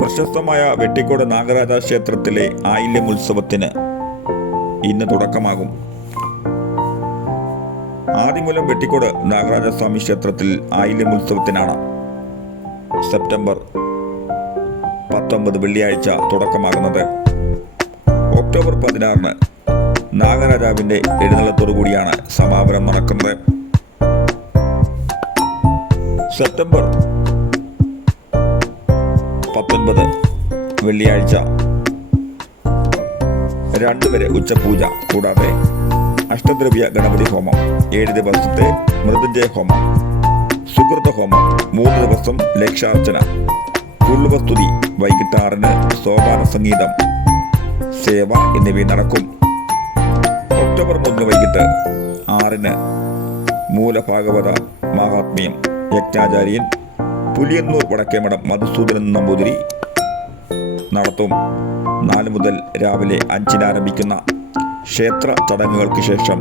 പ്രശസ്തമായ വെട്ടിക്കോട് നാഗരാജ ക്ഷേത്രത്തിലെ ആയില്യം ഉത്സവത്തിന് ഇന്ന് തുടക്കമാകും. ആദിമൂലം വെട്ടിക്കോട് നാഗരാജസ്വാമി ക്ഷേത്രത്തിൽ ആയില്യം ഉത്സവത്തിനാണ് സെപ്റ്റംബർ 19 വെള്ളിയാഴ്ച തുടക്കമാകുന്നത്. ഒക്ടോബർ 16 നാഗരാജാവിൻ്റെ എഴുന്നള്ളത്തോടുകൂടിയാണ് സമാപനം നടക്കുന്നത്. സെപ്റ്റംബർ 19 വെള്ളിയാഴ്ച 2 വരെ ഉച്ചപൂജ, കൂടാതെ അഷ്ടദ്രവ്യ ഗണപതി ഹോമം, 7 ദിവസത്തെ മൃത്യുഞ്ജയ ഹോമം, സുകൃത ഹോമം, 3 ദിവസം ലക്ഷാർച്ചന, പുള്ളുവസ്തുതി, വൈകിട്ട് 6 സോപാന സംഗീതം, സേവ എന്നിവ നടക്കും. ഒക്ടോബർ 1 വൈകിട്ട് 6 മൂലഭാഗവത മഹാത്മ്യം യജ്ഞാചാര്യൻ പുലിയന്നൂർ വടക്കേമഠം മധുസൂദനൻ നമ്പൂതിരി നടത്തും. 4 മുതൽ രാവിലെ 5 ആരംഭിക്കുന്ന ക്ഷേത്ര ചടങ്ങുകൾക്ക് ശേഷം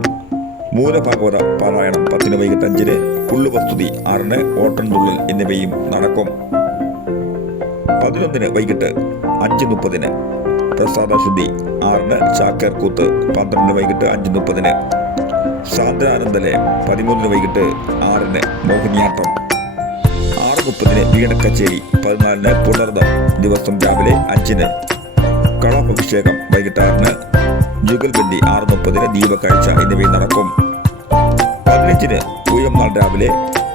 മൂലഭാഗവത പാരായണം 10 വൈകിട്ട് 5 പുള്ളുവസ്തുതി, 6 ഓട്ടൻതുള്ളൽ എന്നിവയും നടക്കും. 11 വൈകിട്ട് 5:30 പ്രസാദശുദ്ധി, 6 ചാക്കേർകൂത്ത്, 12 വൈകിട്ട് 5:30 സാന്ദ്രാനന്ദലയം, 13 വൈകിട്ട് 6 മോഹിനിയാട്ടം, 6:30 വീണക്കച്ചേരി, 14 പുണർദം, ദിവസം രാവിലെ 5 കളാഭിഷേകം, വൈകിട്ട് 6 ജുഗൽബന്ദി, 6:30 ദീപക്കാഴ്ച എന്നിവയും നടക്കും. 15 പൂയം നാൾ രാവിലെ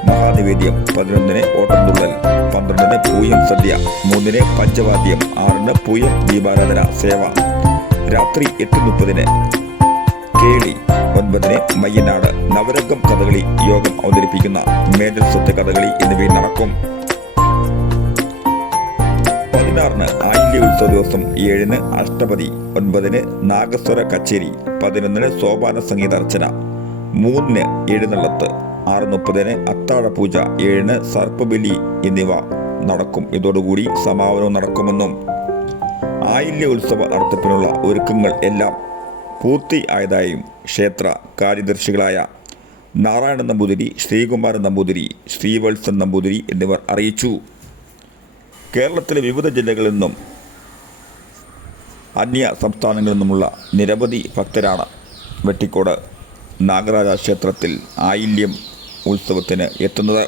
മഹാനിവേദ്യം, 11 ഓട്ടംതുള്ളൽ, 12 പൂയം സദ്യ, 3 പഞ്ചവാദ്യം, 6 പൂയം ദീപാരാധന സേവ, രാത്രി 8:30 കേളി, 9 മയ്യനാട് നവരംഗം കഥകളി യോഗം അവതരിപ്പിക്കുന്ന മേജർ സ്വത്ത് കഥകളി എന്നിവയും നടക്കും. 16 ആയില്യ ഉത്സവ ദിവസം 7 അഷ്ടപതി, 9 നാഗസ്വര കച്ചേരി, 11 സോപാന സംഗീതാർച്ചന, 3 എഴുന്നള്ളത്ത്, 6:30 അത്താഴപൂജ, 7 സർപ്പബലി എന്നിവ നടക്കും. ഇതോടുകൂടി സമാപനവും നടക്കുമെന്നും ആയില്യ ഉത്സവ നടത്തിപ്പിനുള്ള ഒരുക്കങ്ങൾ എല്ലാം പൂർത്തി ആയതായും ക്ഷേത്ര കാര്യദർശികളായ നാരായണൻ നമ്പൂതിരി, ശ്രീകുമാരൻ നമ്പൂതിരി, ശ്രീവത്സൻ നമ്പൂതിരി എന്നിവർ അറിയിച്ചു. കേരളത്തിലെ വിവിധ ജില്ലകളിൽ നിന്നും അന്യ സംസ്ഥാനങ്ങളിൽ നിന്നുമുള്ള നിരവധി ഭക്തരാണ് വെട്ടിക്കോട് നാഗരാജ ക്ഷേത്രത്തിൽ ആയില്യം ഉത്സവത്തിന് എത്തുന്നത്.